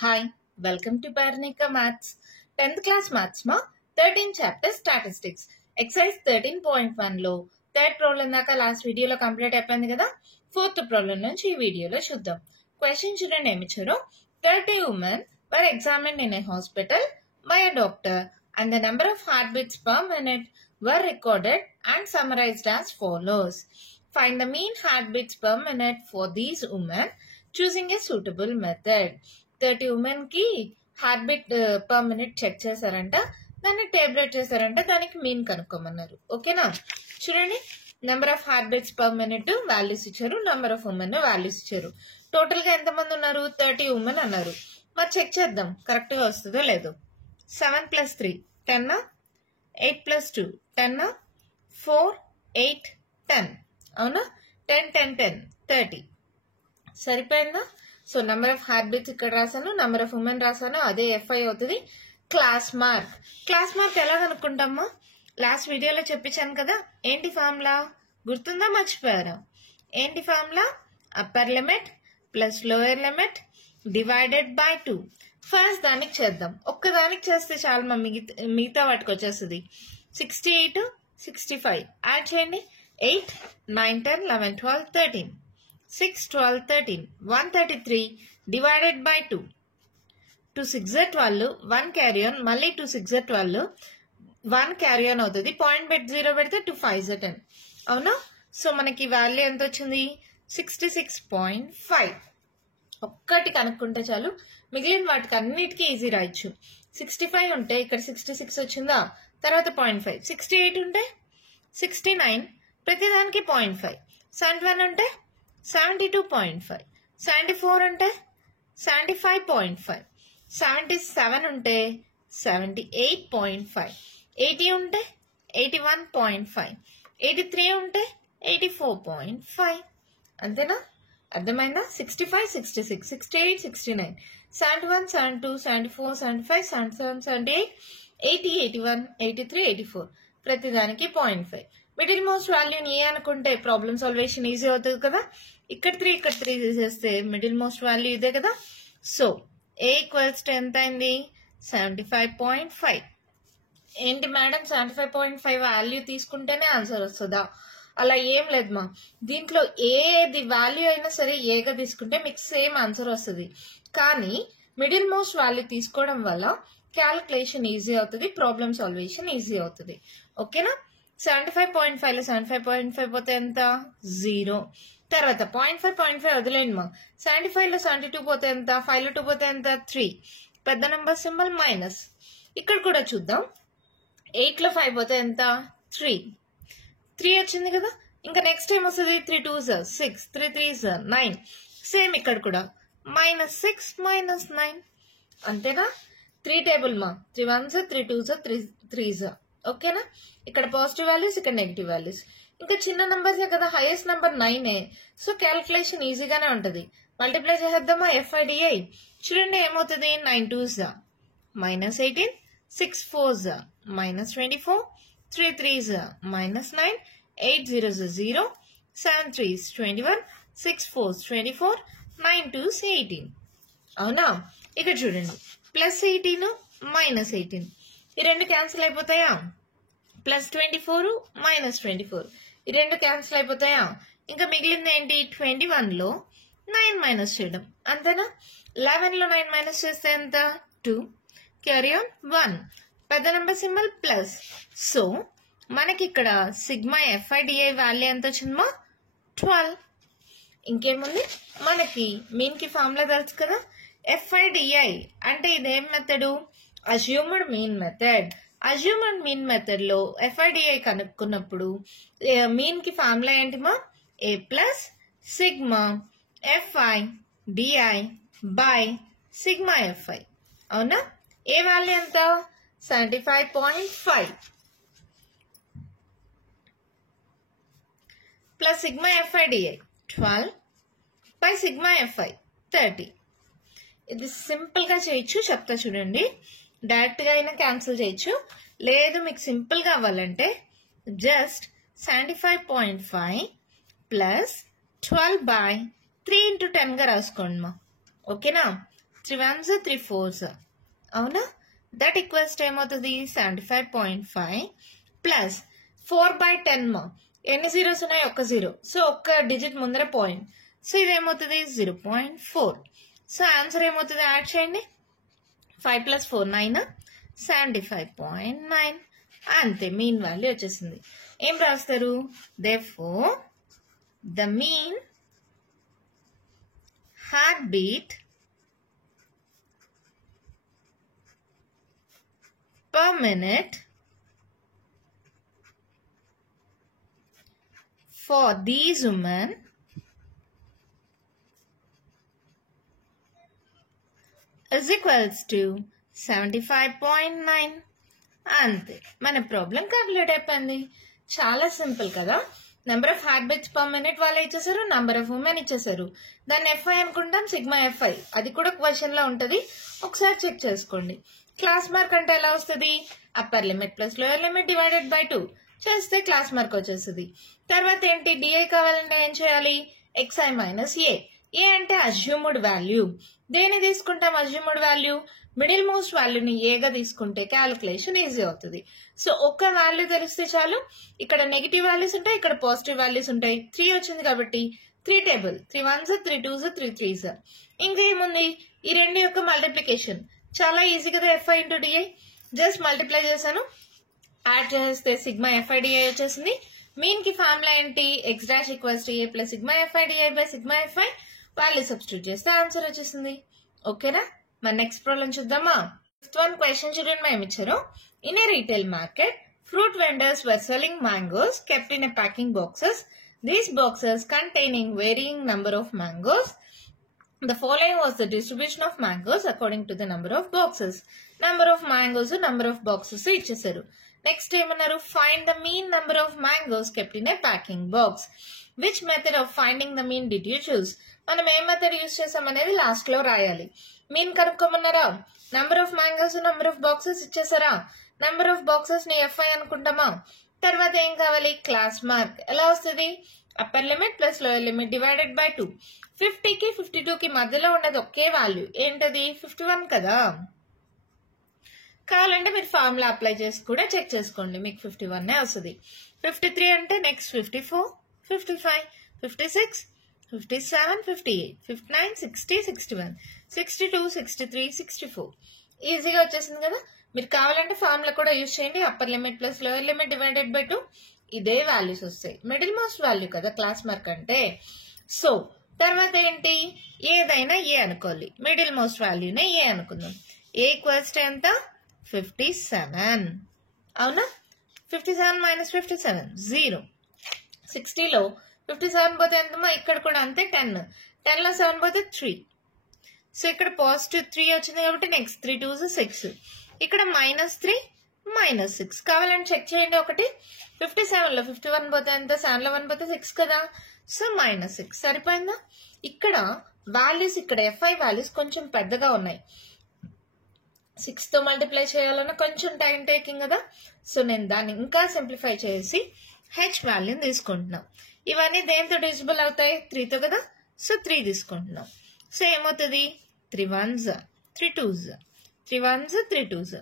Hi, welcome to Paranika Maths. 10th class Maths ma 13th chapter Statistics. Exercise 13.1 లో third problem దాకా last వీడియోలో complete అయిపోయింది కదా. Fourth problem నుంచి ఈ వీడియోలో చూద్దాం. క్వశ్చన్ చూడండి ఏమి ఇచ్చారు. 30 women were examined in a hospital by a doctor and the number of heartbeats per minute were recorded and summarized as follows. Find the mean heartbeats per minute for these women choosing a suitable method. 30 women కి heart beat per minute check చేశారంట, దాన్ని tabulate చేశారంట, దానికి mean కనుక్కోమన్నారు. ఓకేనా, చూడండి number of heart beats per minute values ఇచ్చారు, number of women values ఇచ్చారు. టోటల్ గా ఎంతమంది ఉన్నారు? 30 ఉమెన్ అన్నారు. మరి చెక్ చేద్దాం కరెక్ట్ గా వస్తుందో లేదో. 7 + 3 10, 8 + 2 10, 4 8 10, అవునా? 10 10 10 30 సరిపోయిందా? So number of heart beats ఇక్కడ రాసాను, నెంబర్ ఆఫ్ ఉమెన్ రాసాను, అదే FI అవుతుంది. క్లాస్ మార్క్ ఎలా కనుక్కుంటామా? లాస్ట్ వీడియోలో చెప్పించాను కదా. ఏంటి ఫార్ములా గుర్తుందా, మర్చిపోయారా? ఏంటి formula? Upper limit plus lower limit divided by 2. First దానికి చేద్దాం. ఒక్కదానికి చేస్తే చాలు, మిగతా వాటికి వచ్చేస్తుంది. 68 65 యాడ్ చేయండి. 8 9 10 11 12 13 6 12 13 133 డివైడెడ్ బై 2. 2 6 12 1 క్యారీ ఆన్, మళ్ళీ 2 6 12 1 క్యారీ ఆన్ అవుతుంది. పాయింట్ పెట్టి 0 పెడితే 2 5 10, అవునా? సో మనకి వాల్యూ ఎంత వచ్చింది? 66.5. ఒక్కటి కనుక్కుంటే చాలు, మిగిలిన వాటికి అన్నిటికీ ఈజీ రాయొచ్చు. 65 ఉంటే ఇక్కడ 66 వచ్చిందా, తర్వాత 0.5. 68 ఉంటే 69, ప్రతిదానికి 0.5. 71 ఉంటే 72.5. 74 ఉంటే 75.5. 77 ఉంటే 78.5. 80 ఉంటే 81.5. 83 ఉంటే 84.5. అంతేనా? అర్థమైందా? 65 66 68 69 71 72 74 75 77 78 80 81 83 84 ప్రతిదానికి 0.5. మిడిల్ మోస్ట్ వాల్యూని ఏ అనుకుంటే ప్రాబ్లమ్ సాల్వేషన్ ఈజీ అవుతుంది కదా. ఇక్కడ 3 తీసేస్తే మిడిల్ మోస్ట్ వాల్యూ ఇదే కదా. సో A = ఎంత అయింది? 75.5. ఏంటి మేడం 75.5 వాల్యూ తీసుకుంటేనే ఆన్సర్ వస్తుందా? అలా ఏం లేదు మా. దీంట్లో ఏది వాల్యూ అయినా సరే ఏగా తీసుకుంటే మీకు సేమ్ ఆన్సర్ వస్తుంది. కానీ మిడిల్ మోస్ట్ వాల్యూ తీసుకోవడం వల్ల క్యాలిక్యులేషన్ ఈజీ అవుతుంది, ప్రాబ్లమ్ సాల్వేషన్ ఈజీ అవుతుంది. ఓకేనా? 75.5 లో 75.5 పోతే ఎంత? 0. తర్వాత 0.5 వదిలేండి మా. 75 లో 72 పోతే ఎంత? 5 లో 2 పోతే ఎంత? 3. పెద్ద నెంబర్ సింబల్ మైనస్. ఇక్కడ కూడా చూద్దాం. 8 లో 5 పోతే ఎంత? 3 వచ్చింది కదా. ఇంకా నెక్స్ట్ టైం వస్తుంది. 3 2s 6 3 3s 9. సేమ్ ఇక్కడ కూడా -6 -9. అంతేనా? 3 టేబుల్ మా. 3 1s 3 2s 3 3s. ఓకేనా? ఇక్కడ పాజిటివ్ వాల్యూస్, ఇక్కడ నెగిటివ్ వాల్యూస్. ఇంకా చిన్న నంబర్సే కదా, హైయెస్ట్ నెంబర్ 9. సో క్యాలిక్యులేషన్ ఈజీగానే ఉంటుంది. మల్టిప్లై చేద్దామా? FIDI చూడండి ఏమవుతుంది? 9 2s -18 6 4s -24 3 3s -9 8 0s 0 7 3s 21 6 4s 24 9 2s 18. అవునా? ఇక్కడ చూడండి +18 -18 ఈ రెండు క్యాన్సిల్ అయిపోతాయా? +24 -24 ఈ రెండు క్యాన్సిల్ అయిపోతాయా? ఇంకా మిగిలింది ఏంటి? 21 లో 9 మైనస్ చేయడం. అంతేనా? 11 లో 9 మైనస్ చేస్తే ఎంత? 2. Carry on 1. పెద్ద నెంబర్ సింబల్ ప్లస్. సో మనకి ఇక్కడ సిగ్మా FIDI వాల్యూ ఎంత వచ్చిందమ్మా? 12. ఇంకేముంది మనకి? మీన్ కి ఫార్ములా తెలుసు కదా. FIDI అంటే ఇదేం method? Assumed mean method. Assumed mean method లో FIDI కనుక్కున్నప్పుడు మీన్ కి ఫార్ములా ఏంటిమా? A + sigma FIDI by sigma FI. అవునా? ఏ వాల్యూ ఎంత? 75.5 plus sigma FIDI 12 by sigma FI 30. ఇది సింపుల్ గా చేయొచ్చు, చెప్తా చూడండి. డైరెక్ట్ గా అయినా క్యాన్సిల్ చేయొచ్చు, లేదు మీకు సింపుల్ గా అవ్వాలంటే జస్ట్ 75.5 ప్లస్ 12 బై 3 × 10 గా రాసుకోండి మా. ఓకేనా? 3 ones 3 fours అవునా దట్ ఈక్వల్స్ టు ఏమవుతుంది 75.5 ప్లస్ 4/10 మా ఎన్ని జీరోస్ ఉన్నాయి ఒక జీరో సో ఒక్క డిజిట్ ముందర పాయింట్ సో ఇది ఏమవుతుంది 0.4 సో ఆన్సర్ ఏమవుతుంది యాడ్ చేయండి 5 + 4 9 75.9 అంతే మీన్ వాల్యూ వచ్చేసింది ఏం రాస్తారు therefore the mean heartbeat per minute for these women is equals to 75.9 అంతే మన ప్రాబ్లం కంప్లీట్ అయిపోయింది చాలా సింపుల్ కదా number of heart beats per minute వాళ్ళు ఇచ్చేసారు నెంబర్ ఆఫ్ ఉమెన్ ఇచ్చేసారు దాన్ని ఎఫ్ఐ అనుకుంటాం సిగ్మా ఎఫ్ఐ అది కూడా క్వశ్చన్ లో ఉంటది ఒకసారి చెక్ చేసుకోండి క్లాస్ మార్క్ అంటే ఎలా వస్తుంది upper limit plus lower limit divided by 2 చేస్తే క్లాస్ మార్క్ వచ్చేస్తుంది తర్వాత ఏంటి డిఐ కావాలంటే ఏం చేయాలి ఎక్స్ఐ మైనస్ ఏ అంటే అజ్యూమ్డ్ వాల్యూ దేని తీసుకుంటాం అజ్యూమ్డ్ వాల్యూ మిడిల్ మోస్ట్ వాల్యూని ఏగా తీసుకుంటే క్యాలిక్యులేషన్ ఈజీ అవుతుంది సో ఒక్క వాల్యూ తెలిస్తే చాలు ఇక్కడ నెగిటివ్ వాల్యూస్ ఉంటాయి ఇక్కడ పాజిటివ్ వాల్యూస్ ఉంటాయి 3 వచ్చింది కాబట్టి 3 టేబుల్ 3 1s 3 2s 3 3s ఇంకేముంది ఈ రెండు యొక్క మల్టిప్లికేషన్ చాలా ఈజీ కదా F I into D I just multiply చేశాను యాడ్ చేస్తే సిగ్మా ఎఫ్ఐ డిఐ వచ్చేసింది మీన్ కి ఫార్ములా ఏంటి X dash equals to A plus sigma F I D I by sigma F I value substitute చేస్తే ఆన్సర్ వచ్చేసింది ఓకేనా మన నెక్స్ట్ ప్రాబ్లం చూద్దామా ఫిఫ్త్ వన్ క్వశ్చన్ చూడండి మేము ఇచ్చారు in a retail market fruit vendors were selling mangoes kept in a packing boxes these boxes containing varying number of mangoes the following was the distribution of mangoes according to the number of boxes number of mangoes number of boxes ఇచ్చేసారు next ఏమన్నారు find the mean number of mangoes kept in a packing box which method of finding the mean did you choose మనం ఏ method use చేసాం అనేది last లో రాయాలి mean కనుక్కోమన్నారా number of mangoes number of boxes ఇచ్చేసారా number of boxes ని FI అనుకుంటామా తర్వాత ఏం కావాలి క్లాస్ మార్క్ ఎలా వస్తుంది upper limit plus lower limit divided by 2 50 కి 52 కి మధ్యలో ఉన్నది ఒకే వాల్యూ ఏంటది 51 కదా కావాలంటే మీరు ఫార్ములా అప్లై చేసి కూడా చెక్ చేసుకోండి మీకు 51 వస్తుంది 53 అంటే నెక్స్ట్ 54 55 56 57 58 59 60 61 62 63 64 ఈజీగా వచ్చేసింది కదా మీరు కావాలంటే ఫార్ములా కూడా యూజ్ చేయండి upper limit plus lower limit divided by 2 ఇదే వాల్యూస్ వస్తాయి మిడిల్ మోస్ట్ వాల్యూ కదా క్లాస్ మార్క్ అంటే సో తర్వాత ఏంటి ఏదైనా ఏ అనుకోవాలి మిడిల్ మోస్ట్ వాల్యూనే ఏ అనుకుందాం ఏ ఈక్వల్స్ టు ఎంత 57 అవునా 57 మైనస్ 57 0 60లో 57 పోతే ఎంతమా ఇక్కడ కూడా అంతే 10 లో 7 పోతే 3 సో ఇక్కడ పాజిటివ్ 3 వచ్చింది కాబట్టి నెక్స్ట్ 3 2s 6 ఇక్కడ -3 -6 కావాలని చెక్ చేయండి ఒకటి 57 లో 51 పోతే ఎంత 7 లో 1 పోతే 6 కదా సో -6 సరిపోయిందా ఇక్కడ వాల్యూస్ ఇక్కడ ఎఫ్ఐ వాల్యూస్ కొంచెం పెద్దగా ఉన్నాయి 6 తో మల్టిప్లై చేయాలన్నా కొంచెం టైం టేకింగ్ కదా సో నేను దాన్ని ఇంకా సింప్లిఫై చేసి హెచ్ వాల్యూని తీసుకుంటున్నాం ఇవన్నీ దేంతో డివిజిబుల్ అవుతాయి 3 తో కదా సో 3 తీసుకుంటున్నాం సో ఏమవుతుంది 3 1s 3 2s 3 1s 3 2s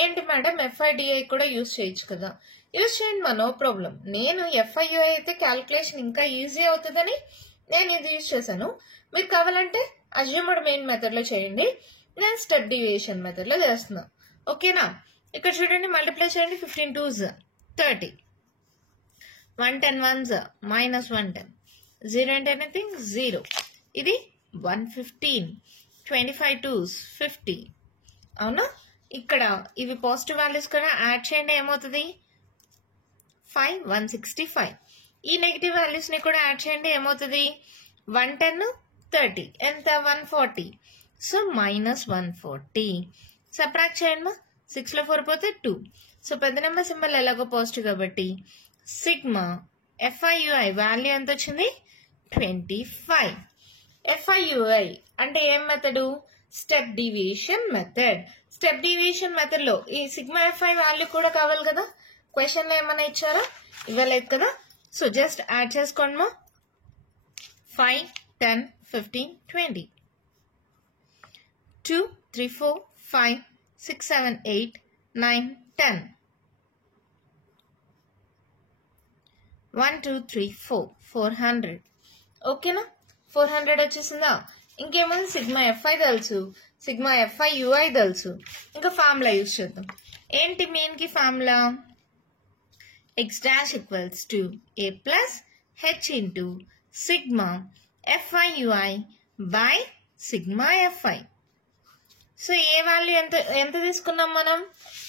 ఏంటి మేడం ఎఫ్ఐడిఐ కూడా యూజ్ చేయొచ్చు కదా యూజ్ చేయండి మా నో ప్రాబ్లం నేను ఎఫ్ఐయుఐ అయితే క్యాల్కులేషన్ ఇంకా ఈజీ అవుతుందని నేను ఇది యూజ్ చేశాను మీరు కావాలంటే అజ్యూమ్డ్ మెయిన్ మెథడ్ లో చేయండి నేను స్టెప్ డివియేషన్ మెథడ్ లో చేస్తున్నా ఓకేనా ఇక్కడ చూడండి మల్టిప్లై చేయండి 15 2s 30 110 1s -110 0 అంటే ఎనీథింగ్ 0 ఇది 115 25 2s 50 అవునా ఇక్కడ ఇవి పాజిటివ్ వాల్యూస్ కూడా యాడ్ చేయండి ఏమవుతుంది 5 165 ఈ నెగిటివ్ వాల్యూస్ ని కూడా యాడ్ చేయండి ఏమవుతుంది 110 30 ఎంత 140 సో -140 సబ్ట్రాక్ట్ చేయండి 6 లో 4 పోతే 2 సో పెద్ద నెంబర్ సింబల్ ఎలాగో పాజిటివ్ కాబట్టి సిగ్మా ఎఫ్ఐయుఐ వాల్యూ ఎంత వచ్చింది 25 ఎఫ్ఐయుఐ అంటే ఏం method step deviation method step deviation method లో ఈ సిగ్మా ఎఫ్ఐ వాల్యూ కూడా కావాలి కదా క్వశ్చన్ లో ఏమైనా ఇచ్చారా ఇవ్వలేదు కదా సో జస్ట్ యాడ్ చేసుకోండి మా 5 10 15 20 2 3, 4, 5, 6, 7, 8, 9, 10. 1, 2, 3, 4. 400. ఓకేనా? 400 వచ్చేసిందా? ఇంకేముంది? సిగ్మా ఎఫ్ఐ తెలుసు, సిగ్మా ఎఫ్ఐ యుఐ తెలుసు. ఇంకా ఫార్ములా యూజ్ చేద్దాం. ఏంటి మెయిన్కి formula? X dash equals to A plus H into sigma FI UI by sigma FI. So A value ఎంత తీసుకున్నాం మనం?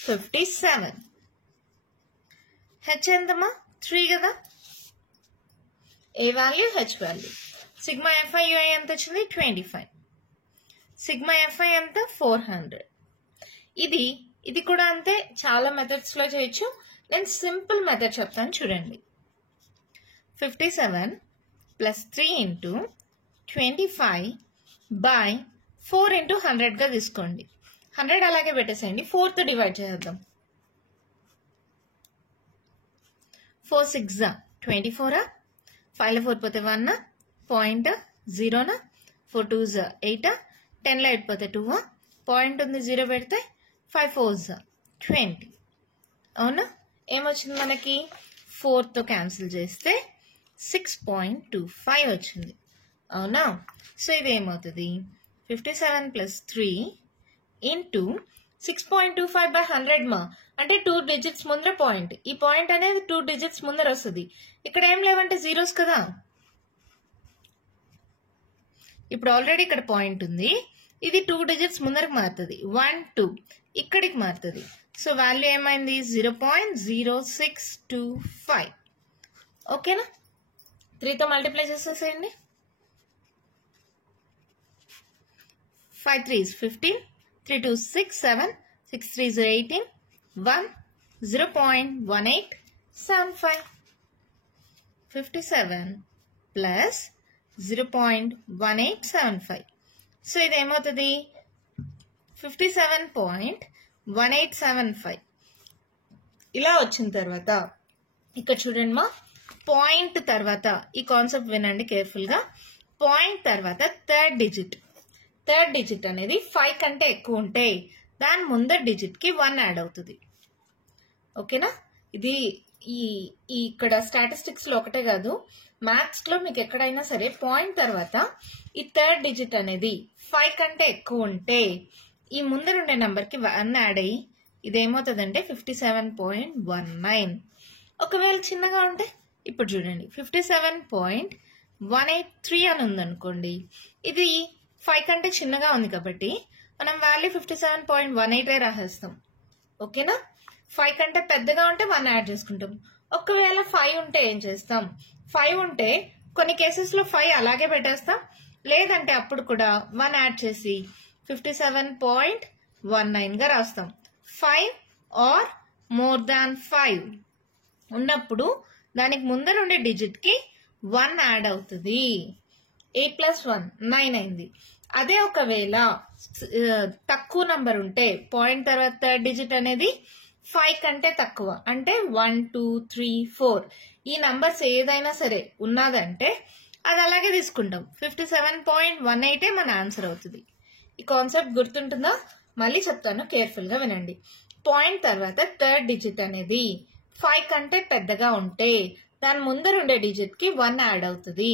57. హెచ్ ఎంతమా? 3 కదా. A value? H value. Sigma FI UI ఎంత వచ్చింది? 25. సిగ్మా ఎఫ్ఐ ఎంత? 400. ఇది కూడా అంతే. చాలా మెథడ్స్ లో చేయొచ్చు. నేను సింపుల్ మెథడ్ చెప్తాను చూడండి. 57 ప్లస్ 3 ఇంటూ 25 బై 4 ఇంటూ 100 గా తీసుకోండి. 100 అలాగే పెట్టేసేయండి. 4తో డివైడ్ చేద్దాం. 4 6 24, 5లో 4 పోతే 1, పాయింట్ 0, 4 2 8, 10లో 8 పోతే 2, పాయింట్ ఉంది 0 పెడితే 5 4 20. అవునా? ఏమొచ్చింది మనకి? 4తో క్యాన్సిల్ చేస్తే 6.25 వచ్చింది. అవునా? సో ఇది ఏమవుతుంది? 57 ప్లస్ 3 ఇంటూ 6.25 బై 100 మా, అంటే 2 డిజిట్స్ ముందర పాయింట్. ఈ పాయింట్ అనేది 2 డిజిట్స్ ముందర వస్తుంది. ఇక్కడ ఏం లేవంటే జీరోస్ కదా. ఇప్పుడు ఆల్రెడీ ఇక్కడ పాయింట్ ఉంది. ఇది 2 డిజిట్స్ ముందరకు మారుతుంది. 1 2 ఇక్కడికి మారుతుంది. సో వాల్యూ ఏమైంది? 0.0625. ఓకేనా? 3తో మల్టిప్లై చేసేసేయండి. 5 3 15, 3 2 6 7, 6 3 18, 1 0.1875. 57 ప్లస్ 0.1875. సో ఇది ఏమవుతుంది? 57.1875. ఇలా వచ్చిన తర్వాత ఇక్కడ చూడండి మా, పాయింట్ తర్వాత ఈ కాన్సెప్ట్ వినండి కేర్ఫుల్గా. పాయింట్ తర్వాత థర్డ్ డిజిట్ అనేది 5 కంటే ఎక్కువ ఉంటే దాని ముందర డిజిట్కి 1 యాడ్ అవుతుంది. ఓకేనా? ఇది ఇక్కడ స్టాటిస్టిక్స్ లో ఒకటే కాదు, మ్యాథ్స్ లో మీకు ఎక్కడైనా సరే పాయింట్ తర్వాత ఈ థర్డ్ డిజిట్ అనేది 5 కంటే ఎక్కువ ఉంటే ఈ ముందర ఉండే నంబర్ కి 1 యాడ్ అయ్యి ఇదేమవుతుందంటే 57.19. ఒకవేళ చిన్నగా ఉంటే ఇప్పుడు చూడండి 57.183 అని ఉందనుకోండి. ఇది 5 కంటే చిన్నగా ఉంది కాబట్టి మనం వాల్యూ 57.18 రాసేస్తాం. ఓకేనా? 5 కంటే పెద్దగా ఉంటే 1 యాడ్ చేసుకుంటాం. ఒకవేళ 5 ఉంటే ఏం చేస్తాం? 5 ఉంటే కొన్ని కేసెస్ లో 5 అలాగే పెట్టేస్తాం. లేదంటే అప్పుడు కూడా 1 యాడ్ చేసి 57.19 గా రాస్తాం. 5 ఆర్ మోర్ దాన్ 5 ఉన్నప్పుడు దానికి ముందర ఉండే డిజిట్ కి 1 యాడ్ అవుతుంది. 8 ప్లస్ 1 9 అయింది. అదే ఒకవేళ తక్కువ నంబర్ ఉంటే పాయింట్ తర్వాత థర్డ్ డిజిట్ అనేది 5 కంటే తక్కువ అంటే 1 2 3 4 ఈ నంబర్స్ ఏదైనా సరే ఉన్నదంటే అది అలాగే తీసుకుంటాం. 57.18 మన ఆన్సర్ అవుతుంది. ఈ కాన్సెప్ట్ గుర్తుంటుందా? మళ్ళీ చెప్తాను, కేర్ఫుల్ గా వినండి. పాయింట్ తర్వాత థర్డ్ డిజిట్ అనేది 5 కంటే పెద్దగా ఉంటే దాని ముందర ఉండే డిజిట్ కి 1 యాడ్ అవుతుంది.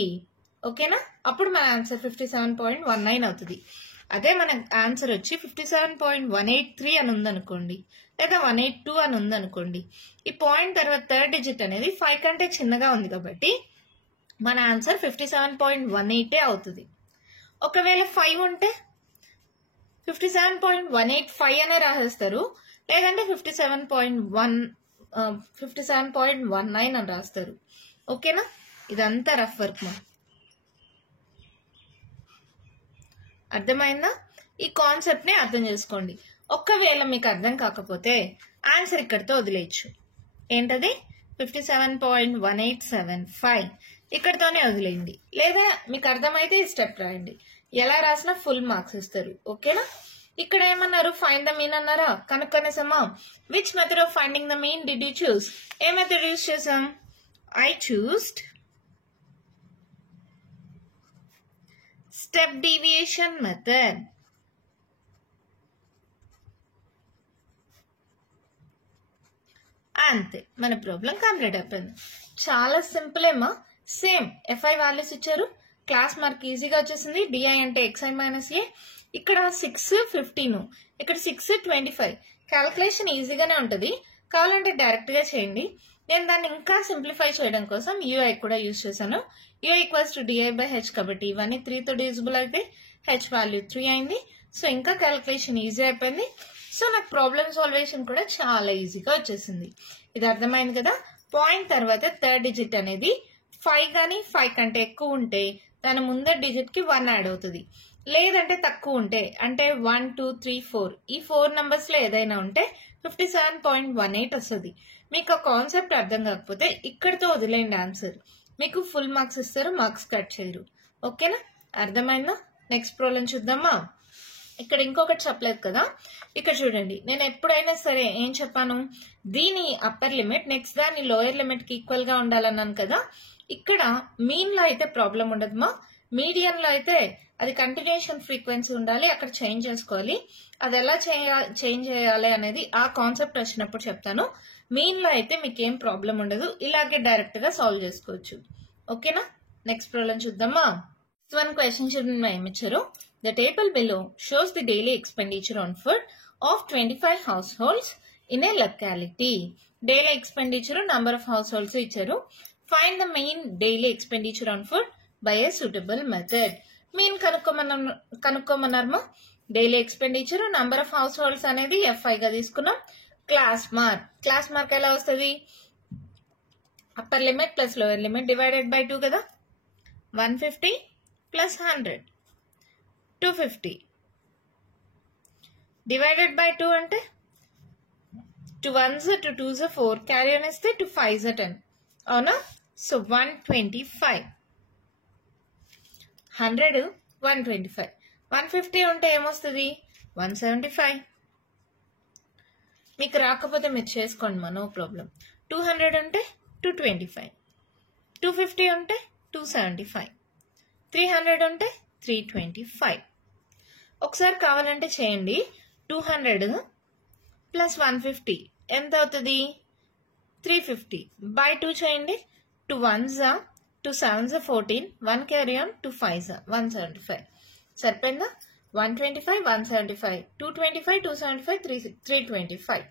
ఓకేనా? అప్పుడు మన ఆన్సర్ 57.19 అవుతుంది. అదే మన ఆన్సర్ వచ్చి 57.183 అని ఉందనుకోండి, లేదా 182 అని ఉందనుకోండి, ఈ పాయింట్ తర్వాత థర్డ్ డిజిట్ అనేది 5 కంటే చిన్నగా ఉంది కాబట్టి మన ఆన్సర్ 57.18 అవుతుంది. ఒకవేళ 5 ఉంటే 57.185 అనే రాసేస్తారు, లేదంటే 57.19 అని రాస్తారు. ఓకేనా? ఇదంతా రఫ్ వర్క్ మా. అర్థమైందా? ఈ కాన్సెప్ట్ ని అర్థం చేసుకోండి. ఒక్కవేళ మీకు అర్థం కాకపోతే ఆన్సర్ ఇక్కడితో వదిలేయచ్చు. ఏంటది? 57.1875 ఇక్కడితోనే వదిలేయండి. లేదా మీకు అర్థమైతే ఈ స్టెప్ రాయండి. ఎలా రాసినా ఫుల్ మార్క్స్ ఇస్తారు. ఓకేనా? ఇక్కడ ఏమన్నారు? ఫైండ్ ద మీన్ అన్నారా? కనుక్కొనేసామా? Which method of finding the mean did you choose? ఏ మెథడ్ యూజ్ చేసాం? I choosed step deviation method. అంతే, మన ప్రాబ్లం కంప్లీట్ అయిపోయింది. చాలా సింపుల్ ఏమా. సేమ్ FI వాల్యూస్ ఇచ్చారు, క్లాస్ మార్క్ ఈజీగా వచ్చేసింది. DI అంటే XI మైనస్ A. ఇక్కడ 6 15, ఇక్కడ 6 25. క్యాల్కులేషన్ ఈజీగానే ఉంటుంది, కావాలంటే డైరెక్ట్ గా చేయండి. నేను దాన్ని ఇంకా సింప్లిఫై చేయడం కోసం UI కూడా యూజ్ చేశాను. UI ఈక్వల్స్ టు DI/H కాబట్టి ఇవన్నీ 3తో డివిజిబుల్ అయితే H వాల్యూ 3 అయింది. సో ఇంకా క్యాల్కులేషన్ ఈజీ అయిపోయింది. సో నాకు ప్రాబ్లమ్ సాల్వేషన్ కూడా చాలా ఈజీగా వచ్చేసింది. ఇది అర్థమైంది కదా. పాయింట్ తర్వాత థర్డ్ డిజిట్ అనేది 5 కానీ 5 కంటే ఎక్కువ ఉంటే దాని ముందర డిజిట్ కి 1 యాడ్ అవుతుంది. లేదంటే తక్కువ ఉంటే అంటే 1 2 3 4 ఈ 4 నంబర్స్ లో ఏదైనా ఉంటే 57.18 వస్తుంది. మీకు ఆ కాన్సెప్ట్ అర్థం కాకపోతే ఇక్కడితో వదిలేండి ఆన్సర్. మీకు ఫుల్ మార్క్స్ ఇస్తారు, మార్క్స్ కట్ చేయరు. ఓకేనా, అర్థమైందా? నెక్స్ట్ ప్రాబ్లం చూద్దామా. ఇక్కడ ఇంకొకటి చెప్పలేదు కదా. ఇక్కడ చూడండి, నేను ఎప్పుడైనా సరే ఏం చెప్పాను, దీని అప్పర్ లిమిట్ నెక్స్ట్ దాని లోయర్ లిమిట్ కి ఈక్వల్ గా ఉండాలన్నాను కదా. ఇక్కడ మీన్ లో అయితే ప్రాబ్లం ఉండదుమా, మీడియన్ లో అయితే అది కంటిన్యూషన్ ఫ్రీక్వెన్సీ ఉండాలి, అక్కడ చేంజ్ చేసుకోవాలి. అది ఎలా చేంజ్ చేయాలి అనేది ఆ కాన్సెప్ట్ వచ్చినప్పుడు చెప్తాను. మీన్ లో అయితే మీకు ఏం ప్రాబ్లం ఉండదు, ఇలాగే డైరెక్ట్ గా సాల్వ్ చేసుకోవచ్చు. ఓకేనా, నెక్స్ట్ ప్రాబ్లం చూద్దామా. వన్ క్వశ్చన్ చూడండి, ఏమి ఇచ్చారు. The table below shows the daily expenditure on food of 25 households in a locality. Daily expenditure, number of households ఇచ్చారు. Find the mean daily expenditure on food by a suitable method. Mean కనుక్కోమన్నారమ్మా. Daily expenditure, number of households అనేది FI గా తీసుకున్నాం. Class mark ఎలా వస్తుంది, upper limit plus lower limit divided by 2 కదా. 150 plus 100 250 divided by 2 అంటే 2 1s 2 2s 4 carry on ఇస్తే 2 5s 10 అవునా. సో 125, 100 125, 150 ఉంటే ఏమొస్తుంది 175. మీకు రాకపోతే మీరు చేసుకోండి మా, నో ప్రాబ్లం. 200 ఉంటే 225, 250 ఉంటే 275, 300 ఉంటే 325. ఒకసారి కావాలంటే చేయండి. 200 ప్లస్ 150 ఎంత అవుతుంది 350 బై 2 చేయండి. 2 1s 2 7s 14, 1 carry on 2 5s 175. సరిపోయిందా. 125 175 225 275 325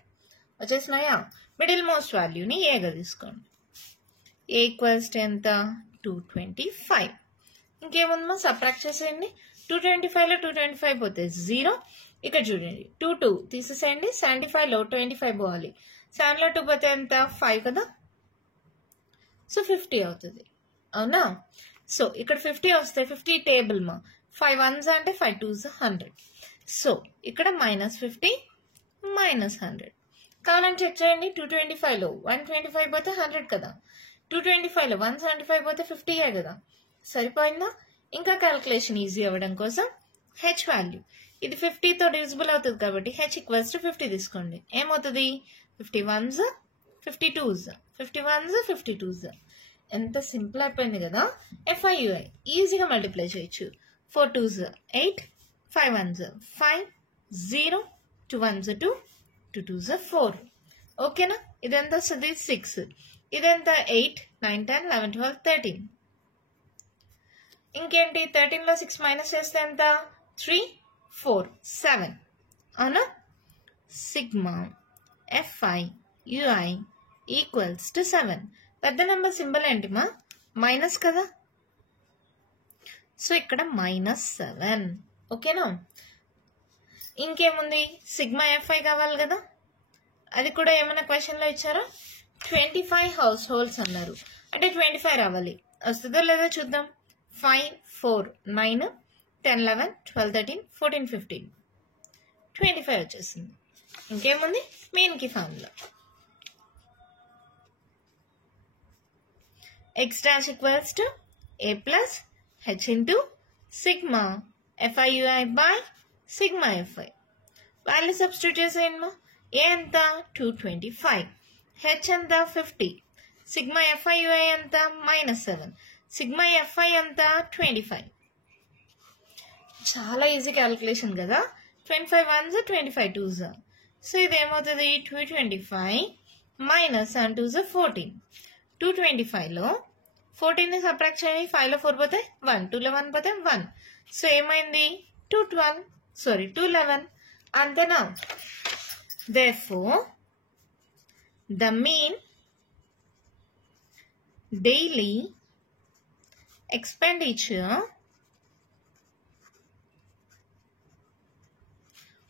వచ్చేసినాయా. మిడిల్ మోస్ట్ వాల్యూని ఏగా తీసుకోండి. ఏ ఈక్వల్స్ టు ఎంత 225. ఇంకేముందమ్మా, సబ్ట్రాక్ట్ చేసేయండి. 225 లో 225 పోతే 0. ఇక్కడ చూడండి 2 2 తీసేసేయండి. 75 లో 25 పోవాలి. 7 లో 2 పోతే ఎంత 5 కదా. సో 50 అవుతుంది అవునా. సో ఇక్కడ 50 వస్తే 50 టేబుల్ మా 5 1s అంటే 5 2s 100. సో ఇక్కడ -50 -100. కావాలని చెక్ చేయండి. 225 లో 125 పోతే 100 కదా. 225 లో 175 పోతే 50 కదా. సరిపోయిందా. ఇంకా క్యాల్కులేషన్ ఈజీ అవ్వడం కోసం H వాల్యూ ఇది 50తో డివిజిబుల్ అవుతుంది కాబట్టి H ఈక్వల్స్ టు 50 తీసుకోండి. ఏమవుతుంది 51s 52s 51s 52s. ఎంత సింపుల్ అయిపోయింది కదా. FIUI ఈజీగా మల్టిప్లై చేయొచ్చు. 4 2s 8, 5 1s 5, 0 2 1s 2, 2 2s 4. ఓకేనా. ఇదెంత వస్తుంది 6. ఇదెంత 8 9 10 11 12 13. ఇంకేంటి 13 లో 6 మైనస్ చేస్తే ఎంత 3 4 7 అవునా. Sigma FIUI equals to 7. పెద్ద నెంబర్ సింబల్ ఏంటి మా, మైనస్ కదా. సో ఇక్కడ -7. ఓకేనా. ఇంకేముంది, సిగ్మా FI కావాలి కదా. అది కూడా ఏమైనా క్వశ్చన్ లో ఇచ్చారా. 25 హౌస్ హోల్డ్స్ అన్నారు అంటే 25 రావాలి. వస్తుందో లేదో చూద్దాం. 5 4 9 10 11 12 13 14 15 25 వచ్చేసింది. ఇంకేముంది, మెయిన్ కి formula x dash equals to a plus h into sigma FIUI by sigma FI. Value substitute చేసేయండి మా. ఏ ఎంత 225, హెచ్ ఎంత 50, సిగ్మా FIUI ఎంత -7, సిగ్మా FI ఎంత 25. చాలా ఈజీ క్యాలిక్యులేషన్ కదా. 25 1s 25 2s. సో ఇది ఏమవుతుంది 225 minus 7 2 is 14. 225 లో 14 సబ్ట్రాక్ట్ చేయండి. 5 లో 4 పోతే 1, 2 లో 1 పోతే 1. సో ఏమైంది 211. అంతేనా? Therefore, the mean daily expenditure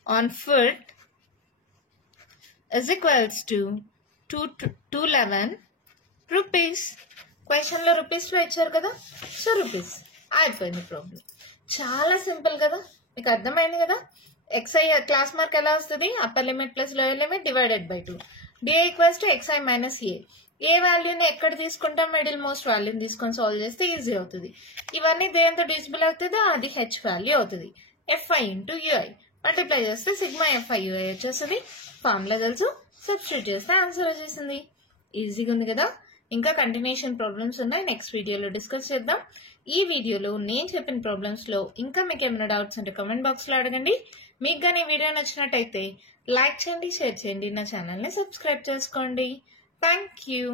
on food is equals to 211 rupees. Question లో రూపీస్ లో ఇచ్చారు కదా, సో రూపీస్ అయిపోయింది ప్రాబ్లం. చాలా సింపుల్ కదా, మీకు అర్థమైంది కదా. xi క్లాస్ మార్క్ ఎలా వస్తుంది? Upper limit plus lower limit divided by 2. D equals to xi minus A వాల్యూని ఎక్కడ తీసుకుంటాం? మిడిల్ మోస్ట్ వాల్యూని తీసుకొని సాల్వ్ చేస్తే ఈజీ అవుతుంది. ఇవన్నీ దేంతో డివిజిబుల్ అవుతుందో అది హెచ్ వాల్యూ అవుతుంది. fi ఇంటూ ui మల్టిప్లై చేస్తే సిగ్మా fi ui వచ్చేస్తుంది. ఫార్ములా తెలుసు, సబ్స్టిట్యూట్ చేస్తే ఆన్సర్ వచ్చేసింది. ఈజీగా ఉంది కదా. ఇంకా కంటిన్యూషన్ ప్రాబ్లమ్స్ ఉన్నాయి, నెక్స్ట్ వీడియోలో డిస్కస్ చేద్దాం. ఈ వీడియోలో నేను చెప్పిన ప్రాబ్లమ్స్ లో ఇంకా మీకు ఏమైనా డౌట్స్ ఉంటే కామెంట్ బాక్స్ లో అడగండి. మీకు కానీ వీడియో నచ్చినట్టయితే లైక్ చేయండి, షేర్ చేయండి, నా ఛానల్ని సబ్స్క్రైబ్ చేసుకోండి. Thank you.